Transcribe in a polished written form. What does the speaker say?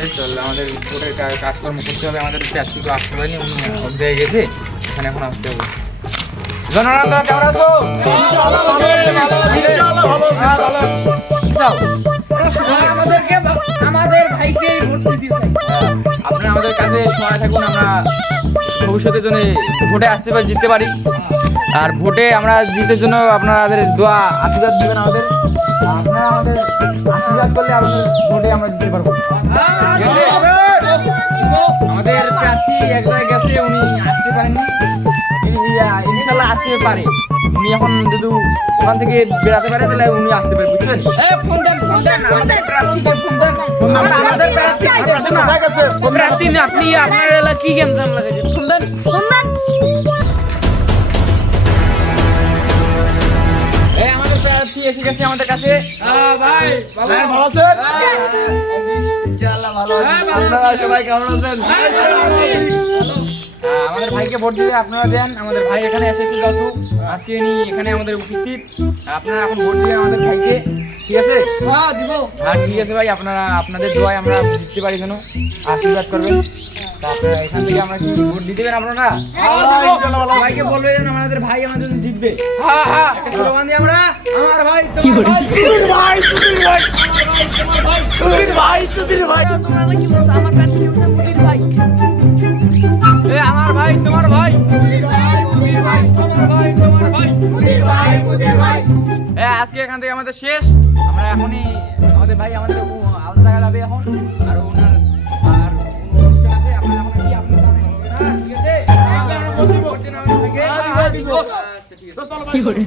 এই চল আমাদের ভোটের কাজকর্ম করতে হবে, আমাদের প্রার্থী তো আসতে পারেনি, উনি এক জায়গায় গেছে, এখানে এখন আসতে হবে। জনগণ তোমরা কেমন আছো? আমাদের ভাইকে ভোট দিতে চাই। আপনারা আমাদের কাছে সহায় থাকুন, আমরা ভবিষ্যতের জন্য ভোটে আসতে পারি, জিততে পারি। আর ভোটে আমরা জিতের জন্য আপনাদের দোয়া আশীর্বাদ দেবেন আমাদের। আপনারা আমাদের আশীর্বাদ করলে আমাদের ভোটে আমরা জিততে পারবো। ঠিক আছে? আমাদের প্রার্থী এক জায়গায় গেছে, উনি আসতে পারেননি, ইনশাল্লাহ আসতে পারে। উনি এখন যদি ওখান থেকে বেড়াতে পারে তাহলে উনি আসতে পারে, বুঝছেন? ফোন দেন আমাদের প্রার্থীকে ফোন দেন। আমাদের প্রার্থী না, আপনি আপনার এলাকা কি গেম জাম লাগাইছে? ফোন দেন। এই আমাদের প্রার্থী এসে গেছে আমাদের কাছে। ভাই ভালো আছেন? ইনশাআল্লাহ ভালো আছি। আপনারা সবাই কেমন আছেন? আমাদের ভাইকে ভোট দিবে, আপনারা দেন। আমাদের ভাই এখানে এসেছে যেহেতু আজকে ইনি এখানে আমাদের উপস্থিত, আপনারা এখন ভোট দিবেন আমাদের ভাইকে, ঠিক আছে? দিব। আর ঠিক আছে ভাই, আপনারা আপনাদের দোয়ায় আমরা জিততে পারি যেন আশীর্বাদ করবেন। তারপরে এখান থেকে আমরা কি ভোট দিতে পারেন আপনারা? ভাইকে বলবেন আমাদের ভাই আমাদের জন্য জিতবে। একটা স্লোগান দিয়ে আমরা, আমার ভাই তোমার ভাই, চুদির ভাই, চুদির ভাই, চুদির ভাই, চুদির ভাই। তোমরা আবার কি বলছো? আমার প্রার্থী হচ্ছে মুদির ভাই। এ আমার ভাই তোমার ভাই, মুদির ভাই, মুদির ভাই, আমার ভাই তোমার ভাই। মুদির ভাই, মুদির ভাই। আজকে এখান থেকে আমাদের শেষ, আমরা এখনই আমাদের ভাই আমাদের আলাদা জায়গা যাবে এখন, আর ওনার আর অনুষ্ঠান আছে, আপনারা এখন কি আপনি জানেন না? ঠিক আছে? আমরা ভোট দিব, ভোট দিন আমাদের ভাইকে। দিব। আচ্ছা ঠিক আছে। কি করে?